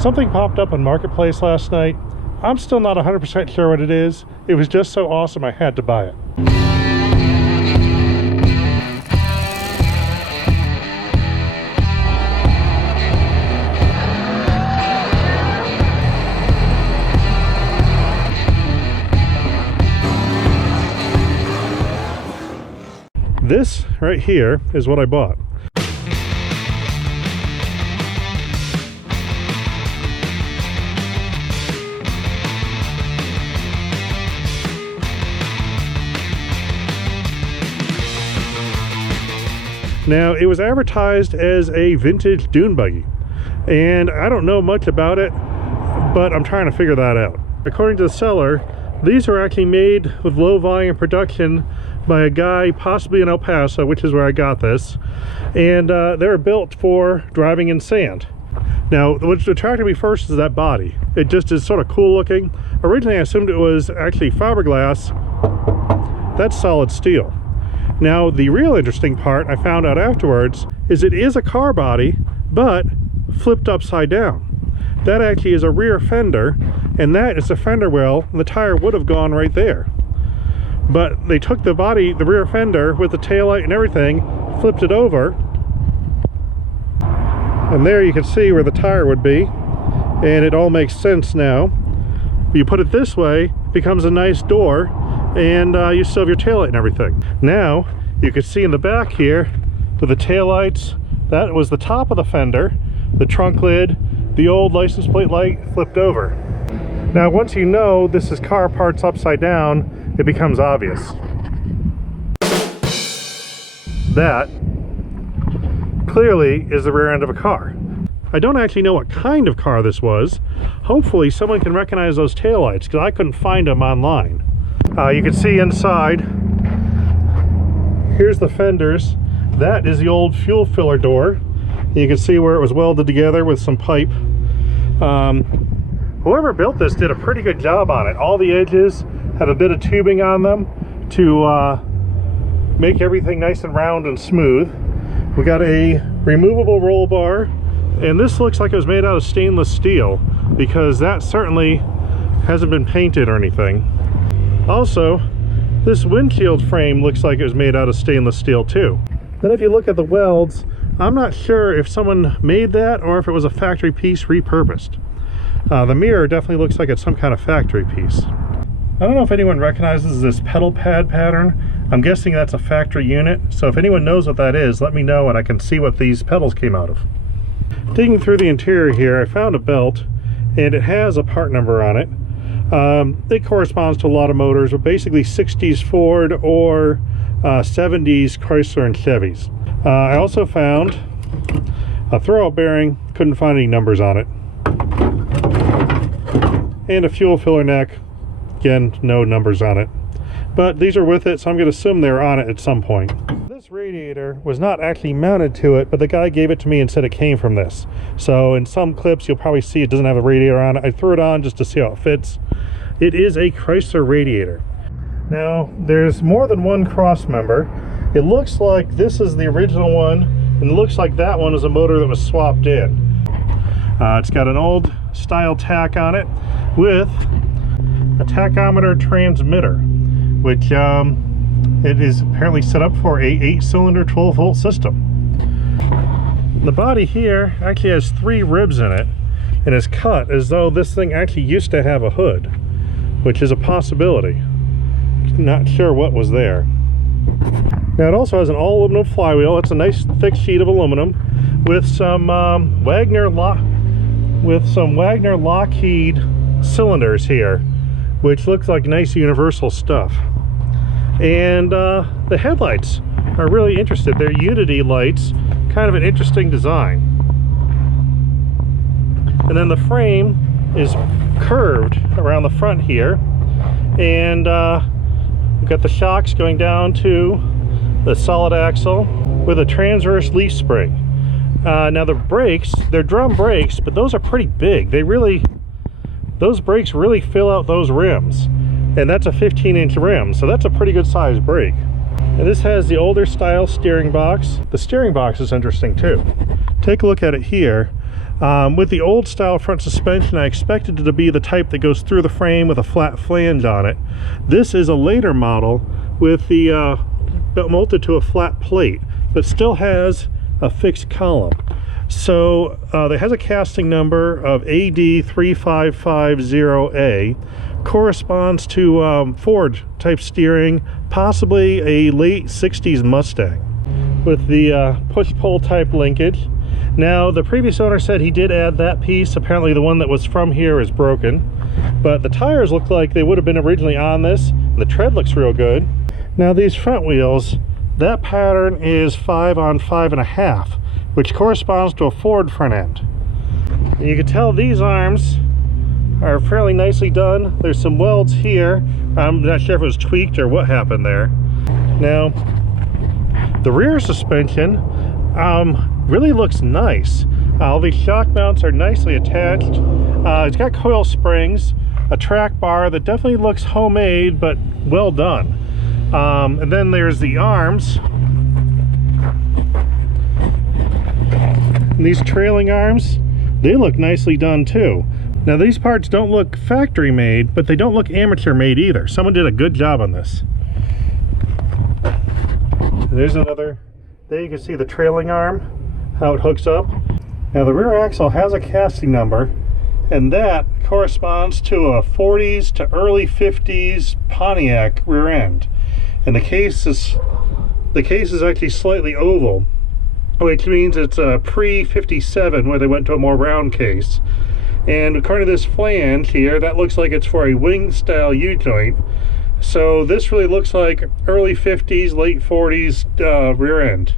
Something popped up on Marketplace last night. I'm still not 100% sure what it is. It was just so awesome I had to buy it. This right here is what I bought. Now, it was advertised as a vintage Dune Buggy, and I don't know much about it, but I'm trying to figure that out. According to the seller, these were actually made with low volume production by a guy possibly in El Paso, which is where I got this, and they were built for driving in sand. Now, what attracted me first is that body. It just is sort of cool looking. Originally, I assumed it was actually fiberglass. That's solid steel. Now, the real interesting part I found out afterwards is it is a car body, but flipped upside down. That actually is a rear fender, and that is the fender well, and the tire would have gone right there. But they took the body, the rear fender, with the taillight and everything, flipped it over, and there you can see where the tire would be, and it all makes sense now. You put it this way, it becomes a nice door, and you still have your taillight and everything. Now, you can see in the back here, with the taillights, that was the top of the fender, the trunk lid, the old license plate light flipped over. Now, once you know this is car parts upside down, it becomes obvious. That clearly is the rear end of a car. I don't actually know what kind of car this was. Hopefully someone can recognize those taillights, because I couldn't find them online. You can see inside, here's the fenders. That is the old fuel filler door. You can see where it was welded together with some pipe. Whoever built this did a pretty good job on it. All the edges have a bit of tubing on them to make everything nice and round and smooth. We got a removable roll bar, and this looks like it was made out of stainless steel, because that certainly hasn't been painted or anything. Also, this windshield frame looks like it was made out of stainless steel too. Then if you look at the welds, I'm not sure if someone made that or if it was a factory piece repurposed. The mirror definitely looks like it's some kind of factory piece. I don't know if anyone recognizes this pedal pad pattern. I'm guessing that's a factory unit, so if anyone knows what that is, let me know and I can see what these pedals came out of. Digging through the interior here, I found a belt, and it has a part number on it. It corresponds to a lot of motors, but basically 60s Ford or 70s Chrysler and Chevys. I also found a throwout bearing, couldn't find any numbers on it. And a fuel filler neck, again, no numbers on it. But these are with it, so I'm going to assume they're on it at some point. This radiator was not actually mounted to it, but the guy gave it to me and said it came from this. So in some clips you'll probably see it doesn't have a radiator on it. I threw it on just to see how it fits. It is a Chrysler radiator. Now, there's more than one cross member. It looks like this is the original one, and it looks like that one is a motor that was swapped in. It's got an old style tack on it with a tachometer transmitter, which it is apparently set up for a 8-cylinder 12-volt system. The body here actually has 3 ribs in it, and is cut as though this thing actually used to have a hood, which is a possibility. Not sure what was there. Now, it also has an all aluminum flywheel. It's a nice thick sheet of aluminum with some Wagner Lockheed cylinders here, which looks like nice universal stuff. And the headlights are really interesting. They're Unity lights, kind of an interesting design. And then the frame is curved around the front here, and we've got the shocks going down to the solid axle with a transverse leaf spring. Now the brakes, they're drum brakes, but those are pretty big. Those brakes really fill out those rims, and that's a 15-inch rim, so that's a pretty good sized brake. And this has the older style steering box. The steering box is interesting too. Take a look at it here. With the old style front suspension, I expected it to be the type that goes through the frame with a flat flange on it. This is a later model with the bolted to a flat plate, but still has a fixed column. So it has a casting number of AD3550A, corresponds to Ford type steering, possibly a late 60s Mustang, with the push-pull type linkage. Now, the previous owner said he did add that piece. Apparently the one that was from here is broken, but the tires look like they would have been originally on this. The tread looks real good. Now, these front wheels, that pattern is 5 on 5.5, which corresponds to a Ford front end. And you can tell these arms are fairly nicely done. There's some welds here. I'm not sure if it was tweaked or what happened there. Now, the rear suspension really looks nice. All these shock mounts are nicely attached. It's got coil springs, a track bar that definitely looks homemade, but well done. And then there's the arms. And these trailing arms, they look nicely done too. Now, these parts don't look factory made, but they don't look amateur made either. Someone did a good job on this. There's another. There you can see the trailing arm, how it hooks up. Now, the rear axle has a casting number, and that corresponds to a 40s to early 50s Pontiac rear end. And the case is actually slightly oval, which means it's a pre-57 where they went to a more round case. And according to this flange here, that looks like it's for a wing style U-joint. So this really looks like early 50s, late 40s rear end,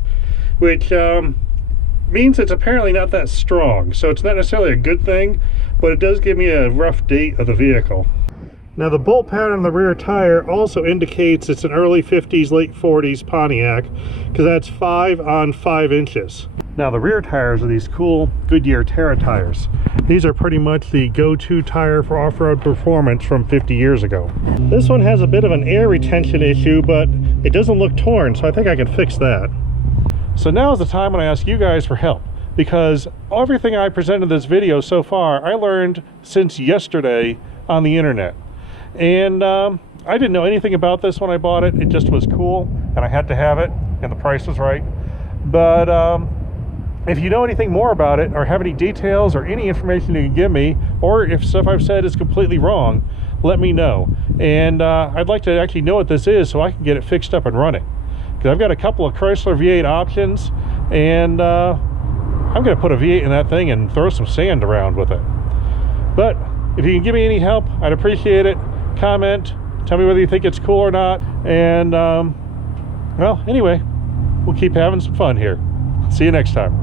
which means it's apparently not that strong. So it's not necessarily a good thing, but it does give me a rough date of the vehicle. Now, the bolt pattern on the rear tire also indicates it's an early 50s, late 40s Pontiac, because that's 5 on 5 inches. Now, the rear tires are these cool Goodyear Terra tires. These are pretty much the go-to tire for off-road performance from 50 years ago. This one has a bit of an air retention issue, but it doesn't look torn, so I think I can fix that. So now is the time when I ask you guys for help, because everything I presented in this video so far, I learned since yesterday on the internet. And I didn't know anything about this when I bought it. It just was cool, and I had to have it, and the price was right. But if you know anything more about it, or have any details or any information you can give me, or if stuff I've said is completely wrong, let me know. And I'd like to actually know what this is so I can get it fixed up and running. Because I've got a couple of Chrysler V8 options, and I'm going to put a V8 in that thing and throw some sand around with it. But if you can give me any help, I'd appreciate it. Comment, tell me whether you think it's cool or not. And well, anyway, we'll keep having some fun here. See you next time.